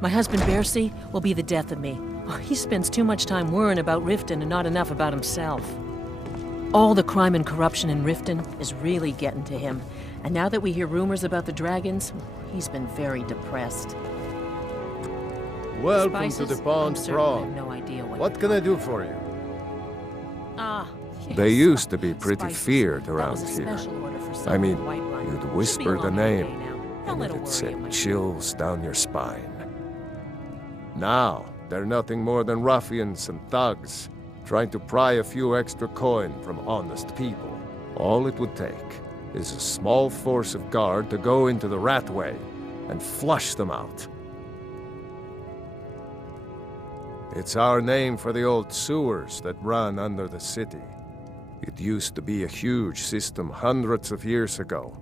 My husband Bercy will be the death of me. Oh, he spends too much time worrying about Riften and not enough about himself. All the crime and corruption in Riften is really getting to him. And now that we hear rumors about the dragons, he's been very depressed. Welcome to the Pond I have Prawn. no idea What can I do for you? Yes. They used to be pretty Spices. feared That around was a here. special order for I some mean, white wine. you'd Should be whisper the along any name, day now. Don't and let it it'd worry send you, my chills down your spine. Now, they're nothing more than ruffians and thugs, trying to pry a few extra coin from honest people. All it would take is a small force of guard to go into the Ratway and flush them out. It's our name for the old sewers that run under the city. It used to be a huge system hundreds of years ago,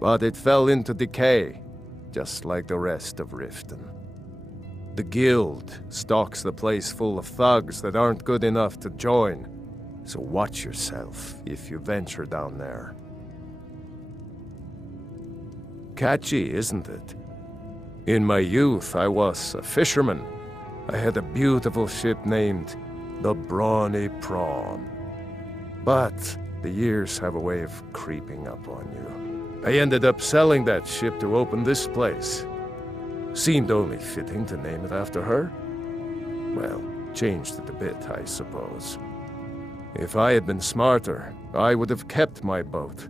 but it fell into decay, just like the rest of Riften. The guild stocks the place full of thugs that aren't good enough to join, so watch yourself if you venture down there. Catchy, isn't it? In my youth, I was a fisherman. I had a beautiful ship named the Brawny Prawn. But the years have a way of creeping up on you. I ended up selling that ship to open this place. Seemed only fitting to name it after her. Well, changed it a bit, I suppose. If I had been smarter, I would have kept my boat.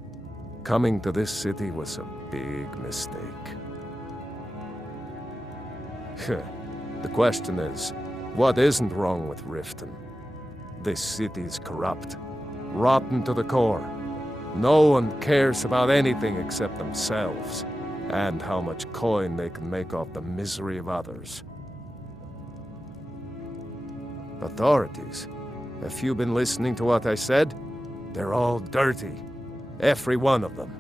Coming to this city was a big mistake. The question is, what isn't wrong with Riften? This city's corrupt, rotten to the core. No one cares about anything except themselves, and how much coin they can make off the misery of others. Authorities, have you been listening to what I said? They're all dirty. Every one of them.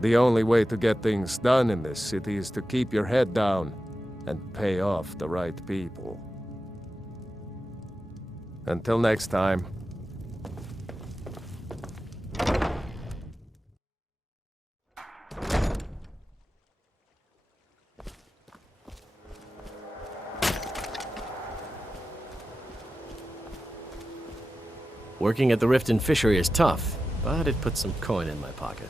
The only way to get things done in this city is to keep your head down and pay off the right people. Until next time. Working at the Riften Fishery is tough, but it puts some coin in my pocket.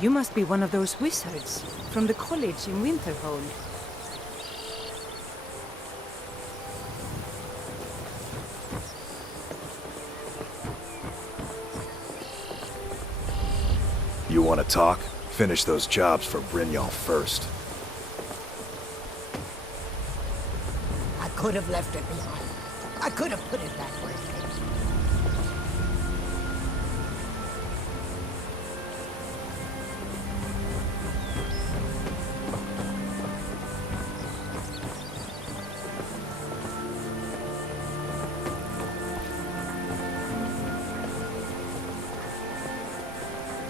You must be one of those wizards from the college in Winterhold. You want to talk? Finish those jobs for Brynjolf first. I could have left it behind. I could have put it back where it came from.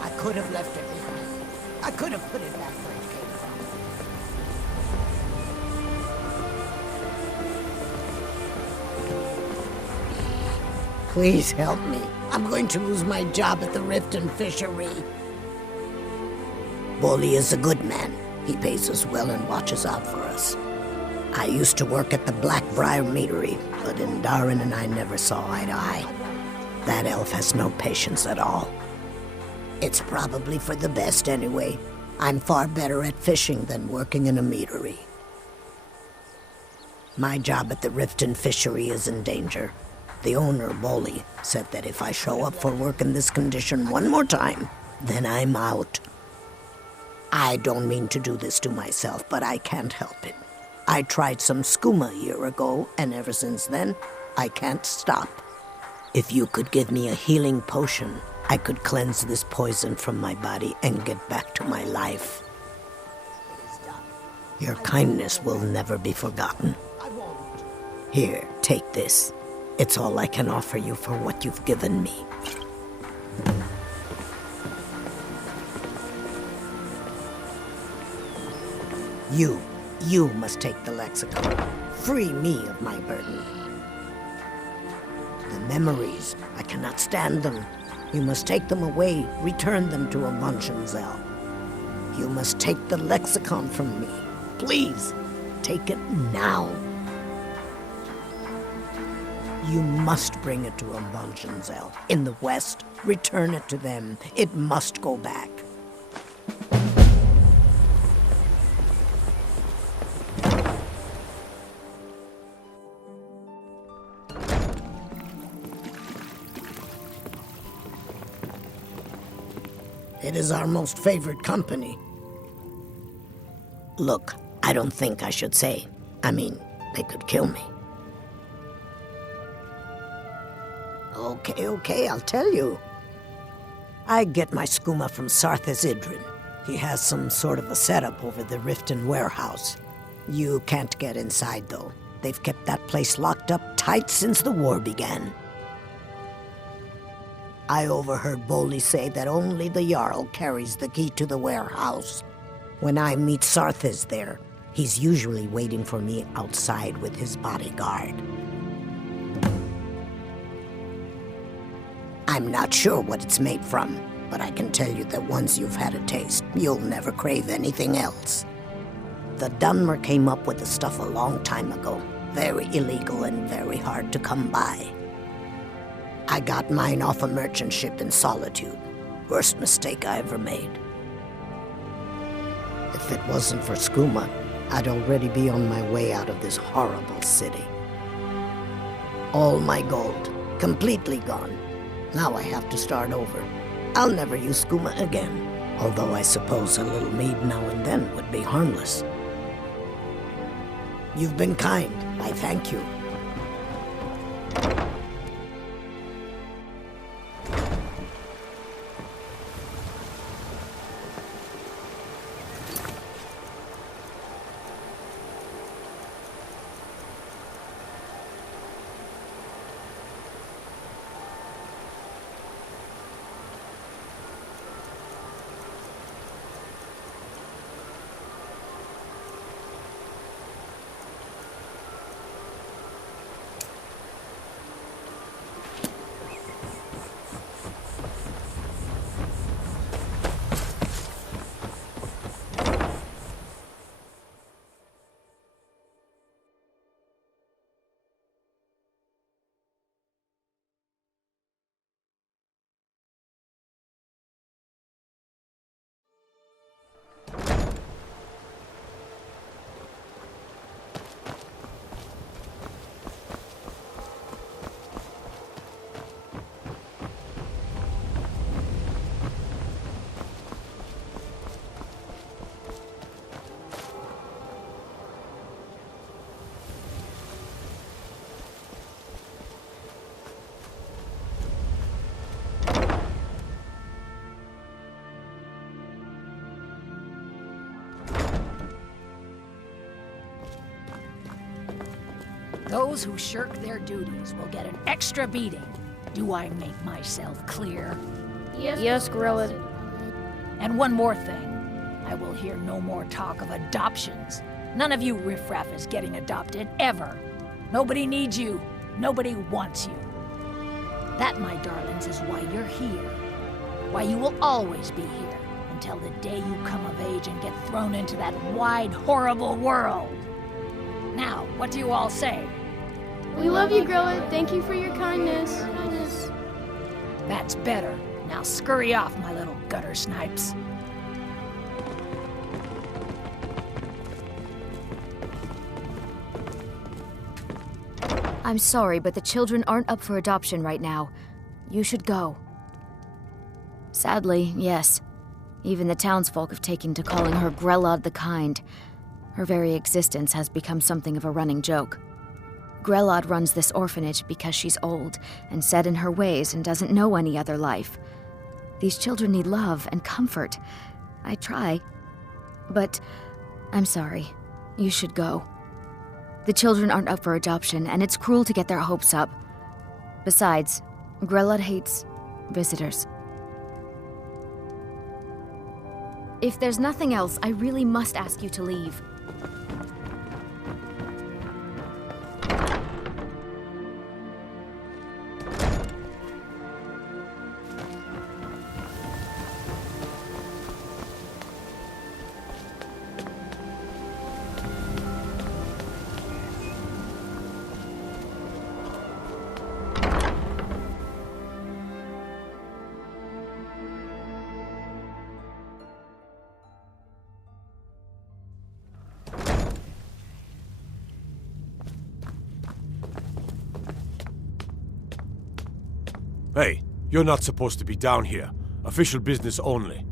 I could have left it behind. I could have put it back where it came from. Please help me. I'm going to lose my job at the Riften Fishery. Bolli is a good man. He pays us well and watches out for us. I used to work at the Blackbriar Meadery, but Indarin and I never saw eye to eye. That elf has no patience at all. It's probably for the best anyway. I'm far better at fishing than working in a meadery. My job at the Riften Fishery is in danger. The owner, Bolli, said that if I show up for work in this condition one more time, then I'm out. I don't mean to do this to myself, but I can't help it. I tried some skooma a year ago, and ever since then, I can't stop. If you could give me a healing potion, I could cleanse this poison from my body and get back to my life. Your kindness will never be forgotten. Here, take this. It's all I can offer you for what you've given me. You must take the lexicon. Free me of my burden. The memories, I cannot stand them. You must take them away, return them to Wujeeta. You must take the lexicon from me. Please, take it now. You must bring it to Wujeeta. In the west, return it to them. It must go back. It is our most favored company. Look, I don't think I should say. I mean, they could kill me. Okay, I'll tell you. I get my skooma from Sarthas Idrin. He has some sort of a setup over the Riften warehouse. You can't get inside, though. They've kept that place locked up tight since the war began. I overheard Bolli say that only the Jarl carries the key to the warehouse. When I meet Sarthas there, he's usually waiting for me outside with his bodyguard. I'm not sure what it's made from, but I can tell you that once you've had a taste, you'll never crave anything else. The Dunmer came up with the stuff a long time ago. Very illegal and very hard to come by. I got mine off a merchant ship in Solitude. Worst mistake I ever made. If it wasn't for Skooma, I'd already be on my way out of this horrible city. All my gold, completely gone. Now I have to start over. I'll never use Skooma again, although I suppose a little mead now and then would be harmless. You've been kind. I thank you. Those who shirk their duties will get an extra beating. Do I make myself clear? Yes, Grillad. And one more thing. I will hear no more talk of adoptions. None of you riffraff is getting adopted, ever. Nobody needs you. Nobody wants you. That, my darlings, is why you're here. Why you will always be here, until the day you come of age and get thrown into that wide, horrible world. Now, what do you all say? We love you, Grillad. Thank you for your kindness. That's better. Now scurry off, my little gutter snipes. I'm sorry, but the children aren't up for adoption right now. You should go. Sadly, yes. Even the townsfolk have taken to calling her Grelod the Kind. Her very existence has become something of a running joke. Grelod runs this orphanage because she's old and set in her ways and doesn't know any other life. These children need love and comfort. I try. But I'm sorry. You should go. The children aren't up for adoption, and it's cruel to get their hopes up. Besides, Grelod hates visitors. If there's nothing else, I really must ask you to leave. Hey, you're not supposed to be down here. Official business only.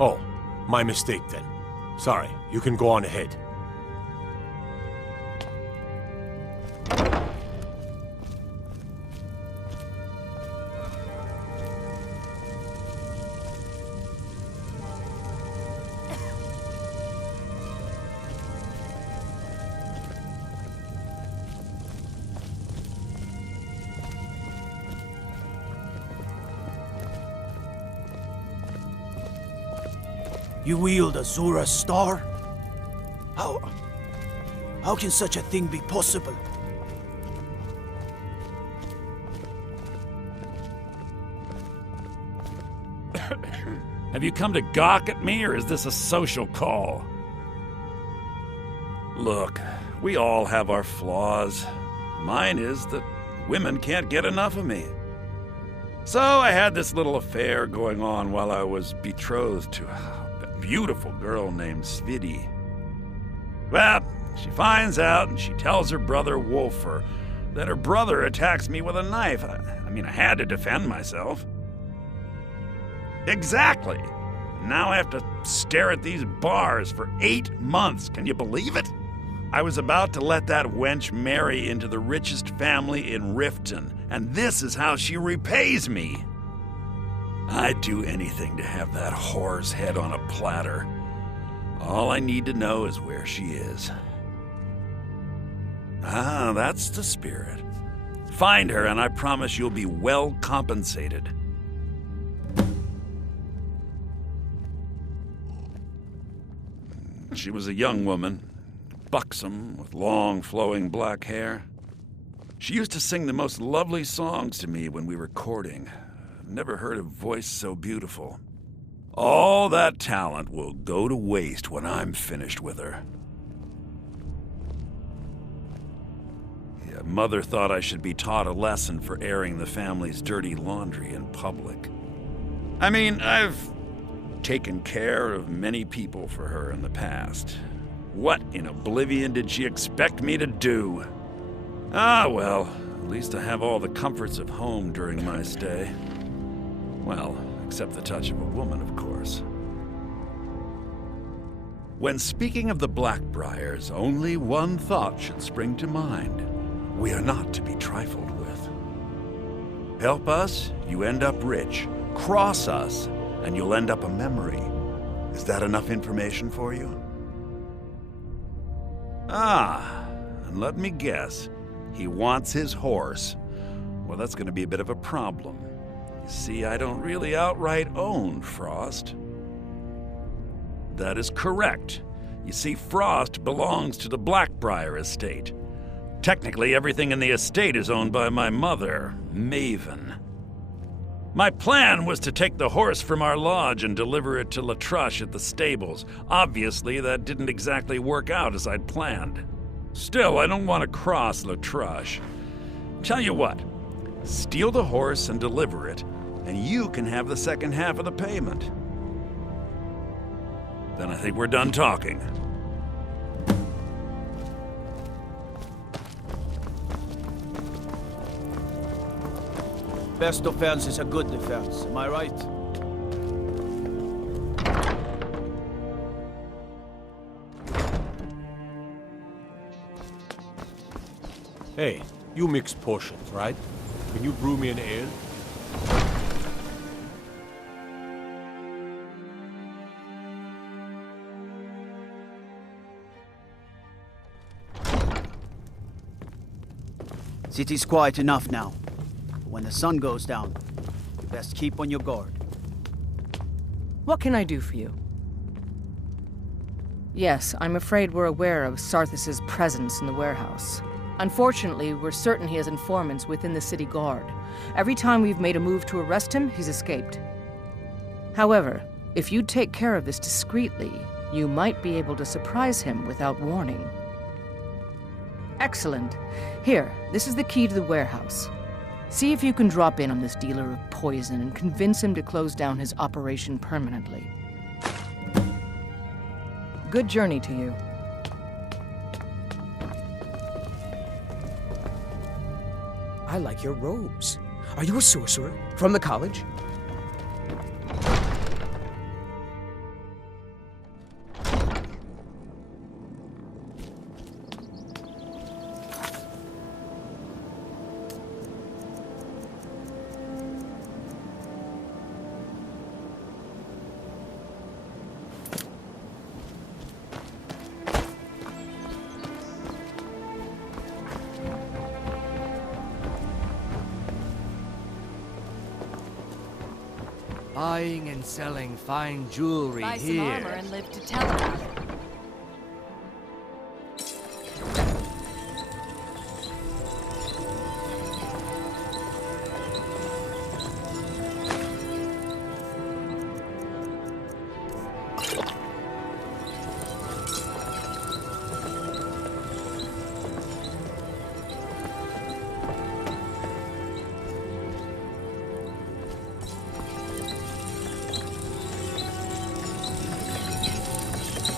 Oh, my mistake then. Sorry, you can go on ahead. You wield Azura's star? How can such a thing be possible? Have you come to gawk at me, or is this a social call? Look, we all have our flaws. Mine is that women can't get enough of me. So I had this little affair going on while I was betrothed to a beautiful girl named Svidi. Well, she finds out and she tells her brother Wolfer that her brother attacks me with a knife. I mean, I had to defend myself. Exactly. Now I have to stare at these bars for 8 months. Can you believe it? I was about to let that wench marry into the richest family in Riften, and this is how she repays me. I'd do anything to have that whore's head on a platter. All I need to know is where she is. Ah, that's the spirit. Find her, and I promise you'll be well compensated. She was a young woman, buxom, with long, flowing black hair. She used to sing the most lovely songs to me when we were courting. I've never heard a voice so beautiful. All that talent will go to waste when I'm finished with her. Yeah, Mother thought I should be taught a lesson for airing the family's dirty laundry in public. I mean, I've taken care of many people for her in the past. What in oblivion did she expect me to do? Ah, well, at least I have all the comforts of home during my stay. Well, except the touch of a woman, of course. When speaking of the Blackbriars, only one thought should spring to mind. We are not to be trifled with. Help us, you end up rich. Cross us, and you'll end up a memory. Is that enough information for you? Ah, and let me guess. He wants his horse. Well, that's going to be a bit of a problem. You see, I don't really outright own Frost. That is correct. You see, Frost belongs to the Blackbriar estate. Technically, everything in the estate is owned by my mother, Maven. My plan was to take the horse from our lodge and deliver it to Latrush at the stables. Obviously, that didn't exactly work out as I'd planned. Still, I don't want to cross Latrush. Tell you what, steal the horse and deliver it, and you can have the second half of the payment. Then I think we're done talking. Best defense is a good defense, am I right? Hey, you mix potions, right? Can you brew me an ale? City's quiet enough now. But when the sun goes down, you best keep on your guard. What can I do for you? Yes, I'm afraid we're aware of Sarthis' presence in the warehouse. Unfortunately, we're certain he has informants within the city guard. Every time we've made a move to arrest him, he's escaped. However, if you take care of this discreetly, you might be able to surprise him without warning. Excellent. Here, this is the key to the warehouse. See if you can drop in on this dealer of poison and convince him to close down his operation permanently. Good journey to you. I like your robes. Are you a sorcerer? From the college? Buying and selling fine jewelry Buy some here. armor and live to tell about it.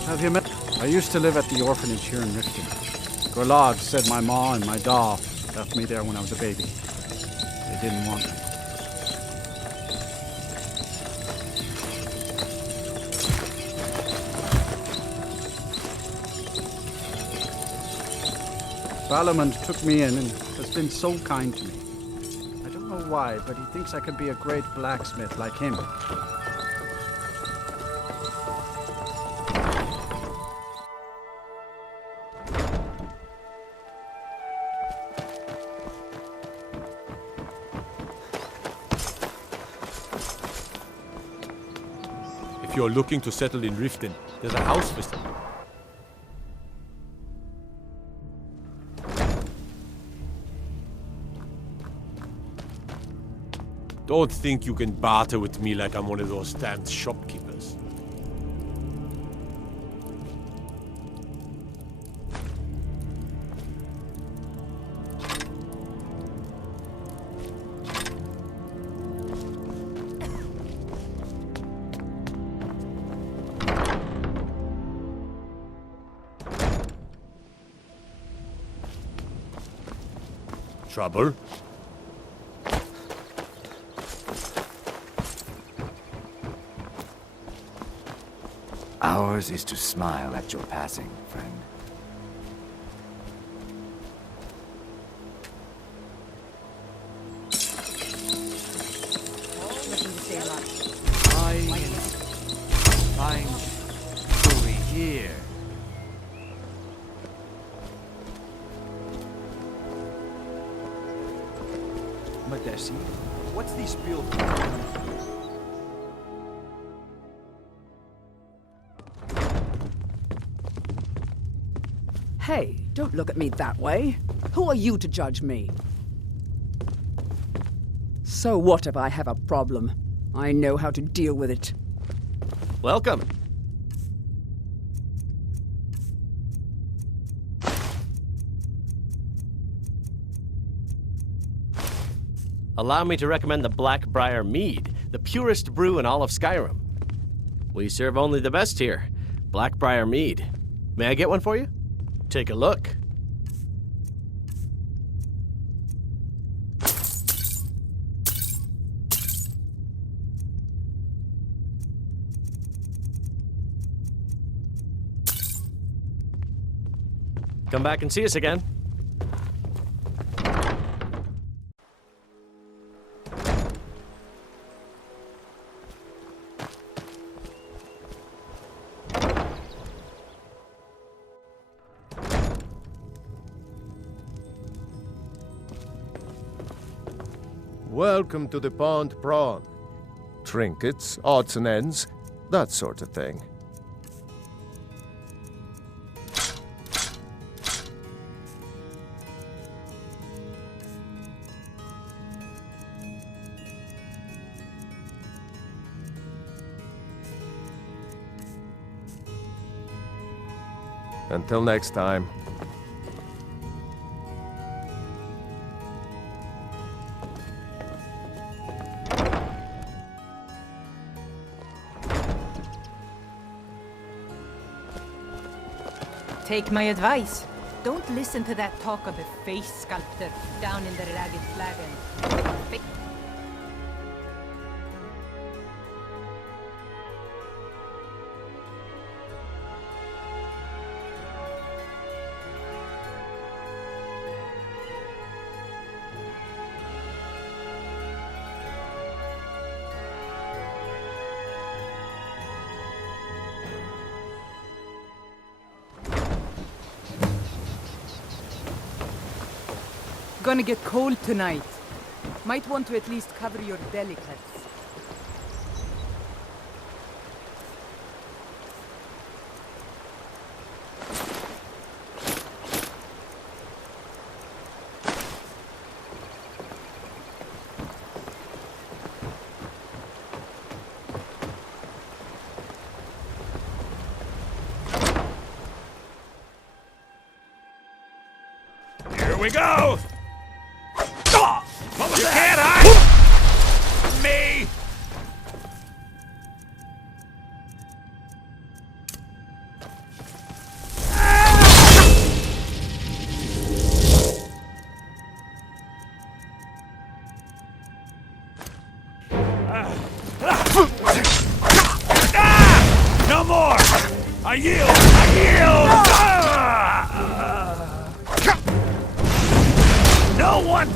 Have you met? I used to live at the orphanage here in Riften. Gorlad said my ma and my da left me there when I was a baby. They didn't want me. Balamond took me in and has been so kind to me. I don't know why, but he thinks I could be a great blacksmith like him. If you're looking to settle in Riften, there's a house for sale. Don't think you can barter with me like I'm one of those damned shopkeepers. Trouble? Ours is to smile at your passing, friend. Buying and fine jewelry here. Madesi, what's the spiel? Hey, don't look at me that way. Who are you to judge me? So what if I have a problem? I know how to deal with it. Welcome. Allow me to recommend the Blackbriar Mead, the purest brew in all of Skyrim. We serve only the best here. Blackbriar Mead. May I get one for you? Take a look. Come back and see us again. Welcome to the Pond Prawn. Trinkets, odds and ends, that sort of thing. Until next time. Take my advice. Don't listen to that talk of a face sculptor down in the Ragged Flagon. Gonna get cold tonight. Might want to at least cover your delicates. Here we go! What was you can't hide me! No more! I yield! I yield! No one!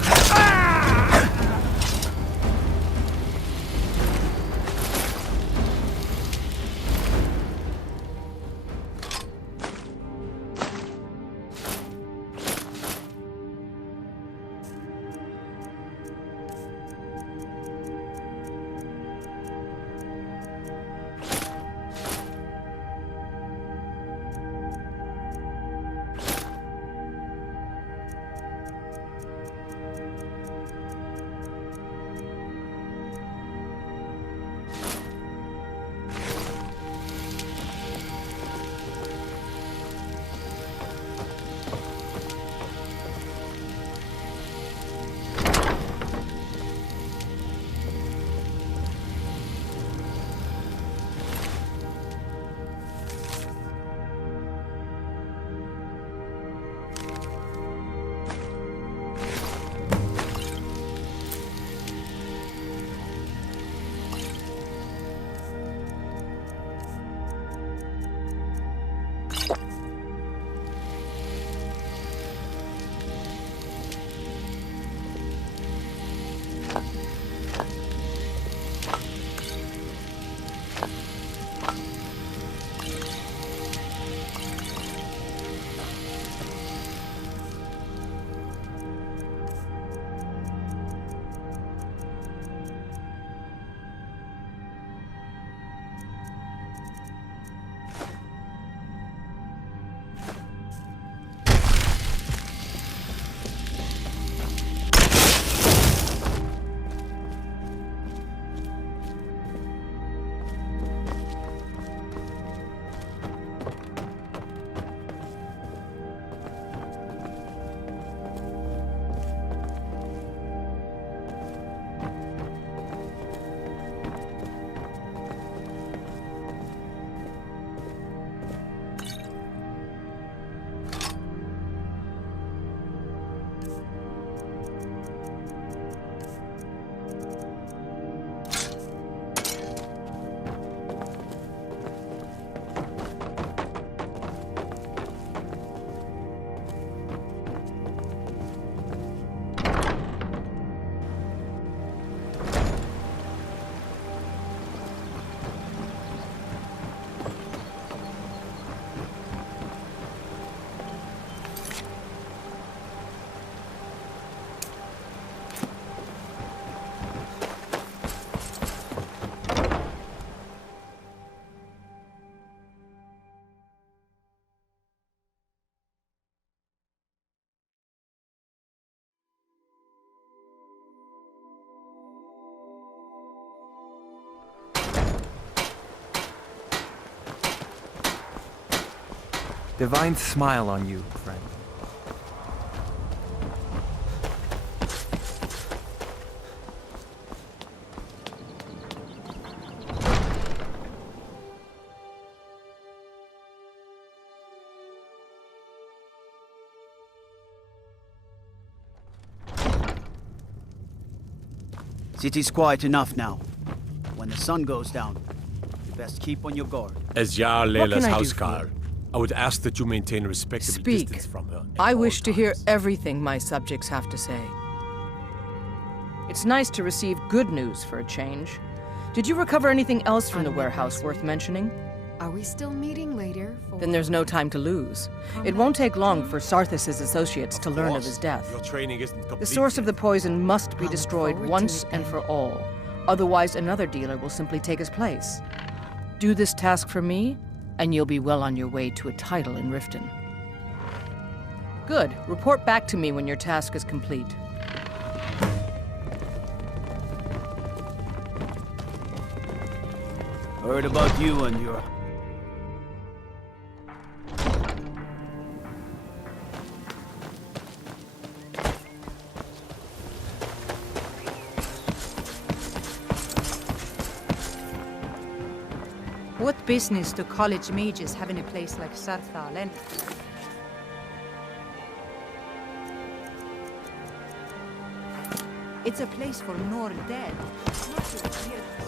Divine smile on you, friend. City's quiet enough now. When the sun goes down, you best keep on your guard. As Jarl What can Leila's I do house for you? guard, I would ask that you maintain a respectable Speak. distance from her. I wish to hear everything my subjects have to say. It's nice to receive good news for a change. Did you recover anything else from the warehouse worth mentioning? Are we still meeting later? Then there's no time to lose. It won't take long for Sarthis' associates to learn of his death. Your training isn't complete. The source of the poison must be destroyed once and for all. Otherwise, another dealer will simply take his place. Do this task for me, and you'll be well on your way to a title in Riften. Good. Report back to me when your task is complete. Heard about you and your... What business do college mages have in a place like Sarthal? And it's a place for Nord dead. Not your weird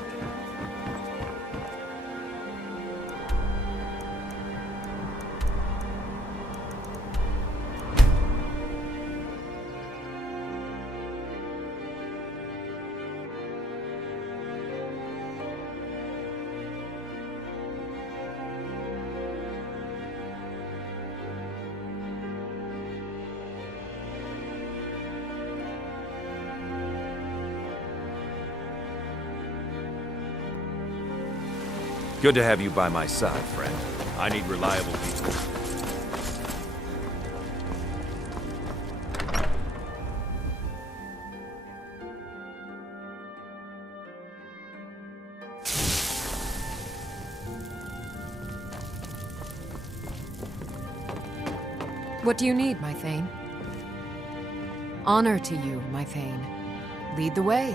Good to have you by my side, friend. I need reliable people. What do you need, my Thane? Honor to you, my Thane. Lead the way.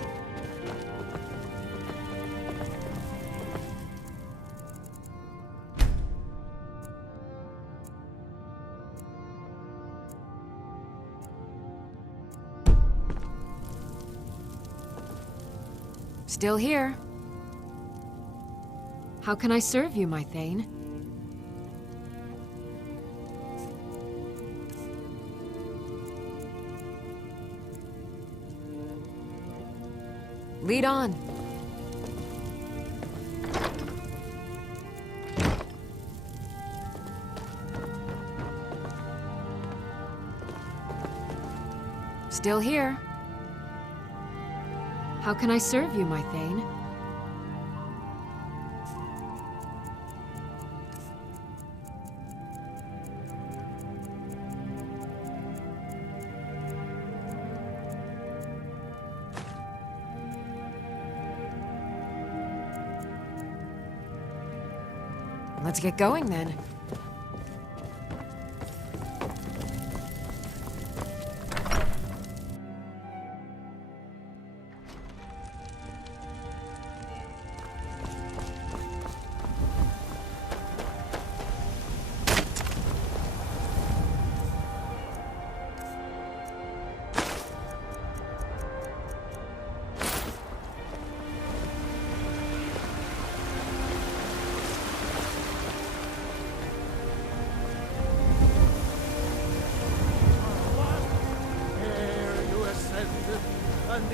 Still here. How can I serve you, my Thane? Lead on. Still here. How can I serve you, my Thane? Let's get going then.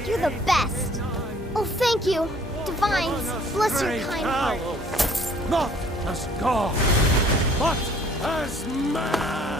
You're the best. Oh, thank you. Divines, bless your kind heart. Not as God, but as man!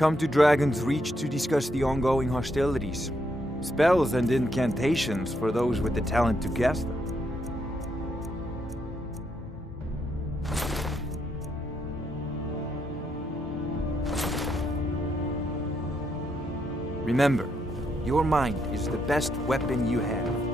come to Dragon's Reach to discuss the ongoing hostilities. Spells and incantations for those with the talent to cast them. Remember, your mind is the best weapon you have.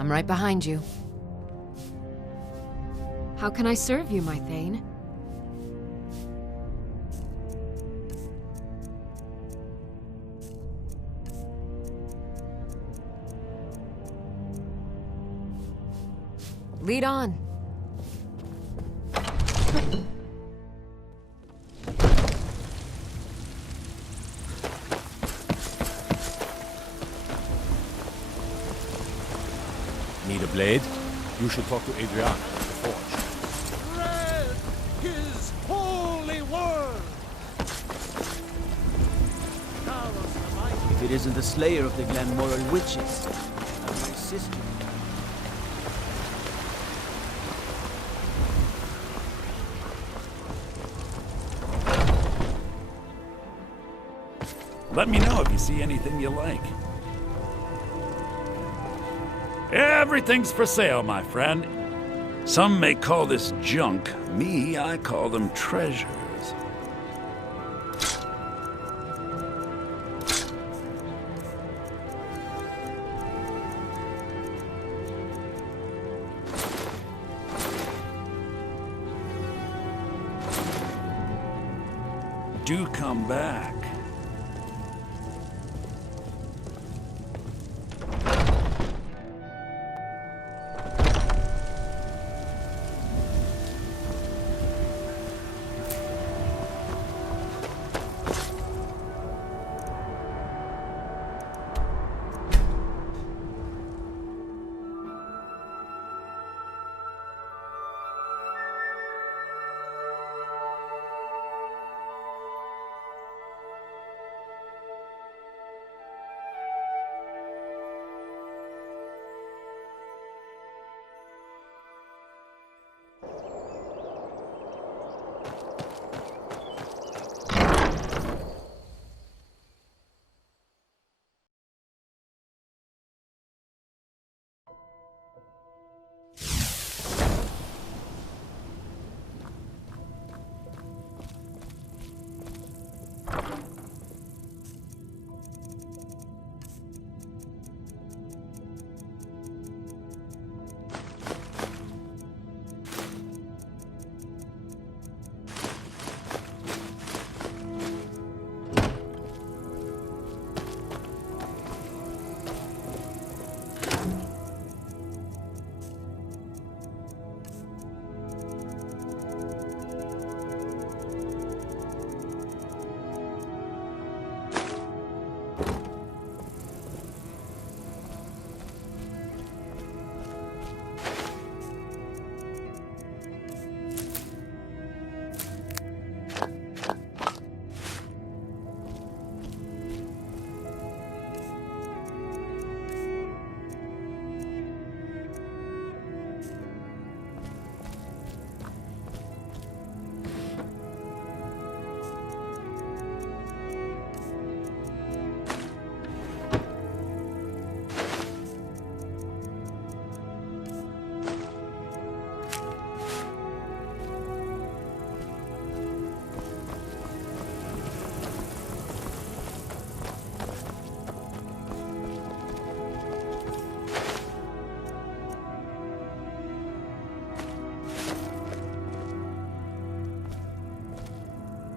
I'm right behind you. How can I serve you, my Thane? Lead on. Need a blade? You should talk to Adriana at the forge. Spread his holy word! If it isn't the slayer of the Glenmoral witches, my sister. Let me know if you see anything you like. Everything's for sale, my friend. Some may call this junk. Me, I call them treasures. Do come back.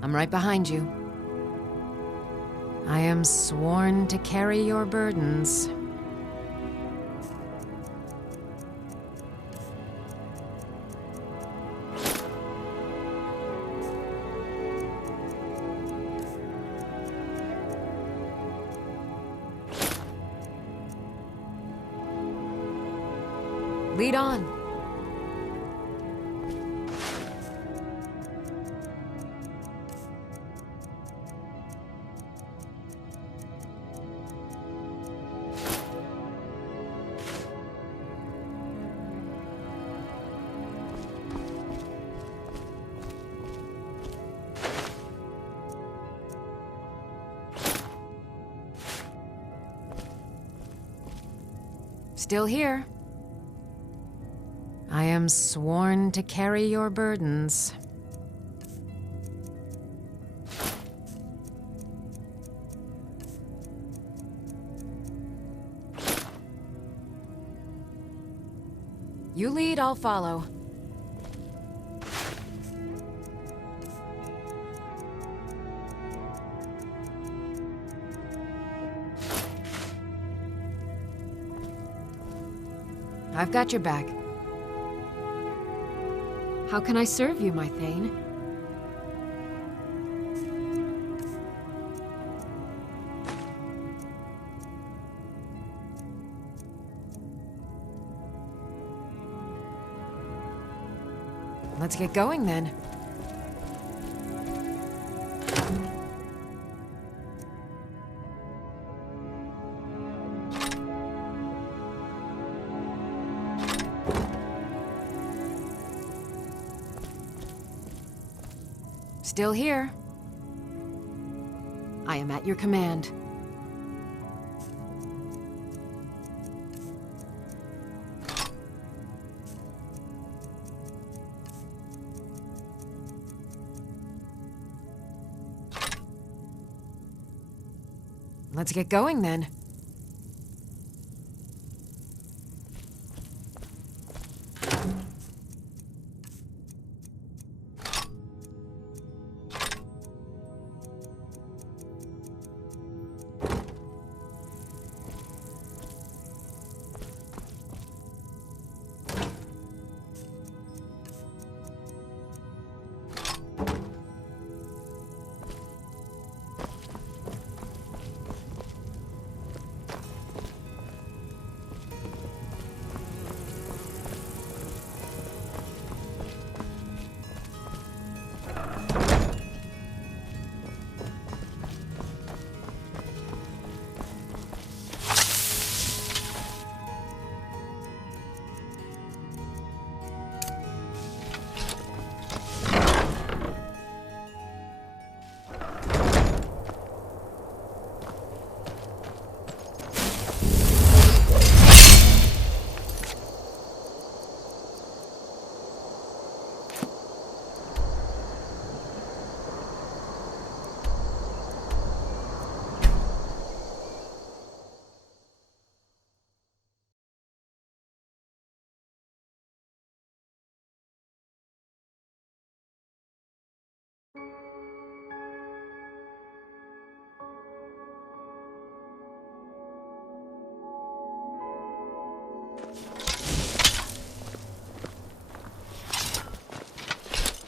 I'm right behind you. I am sworn to carry your burdens. Lead on. Still here. I am sworn to carry your burdens. You lead, I'll follow. I've got your back. How can I serve you, my Thane? Let's get going then. Still here. I am at your command. Let's get going then.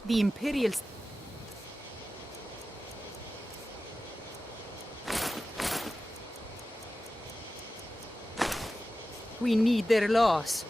The Imperials. We need their laws.